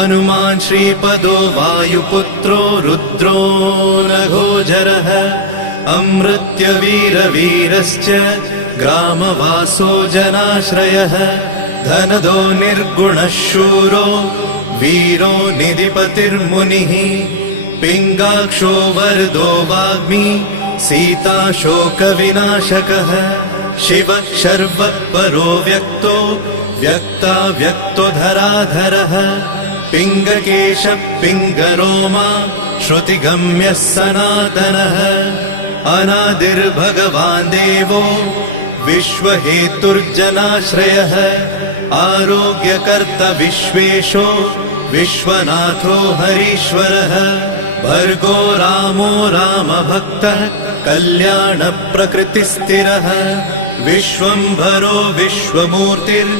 हनुमान् श्रीपदो वायुपुत्रो रुद्रो नघोजरः अमृत्यवीरवीरश्च ग्रामवासो जनाश्रयः धनदो निर्गुणः शूरो वीरो निधिपतिर्मुनिः पिङ्गाक्षो वरदो वाग्मी सीताशोकविनाशकः शिवः शर्वपरो व्यक्तो व्यक्ताव्यक्तो धराधरः पिङ्गकेशः पिङ्गरोमा श्रुतिगम्यः सनातनः अनादिर्भगवान् देवो विश्वहेतुर्जनाश्रयः आरोग्यकर्ता विश्वेशो विश्वनाथो हरीश्वरः भर्गो रामो रामभक्तः कल्याणप्रकृतिस्थिरः विश्वम्भरो विश्वमूर्तिर्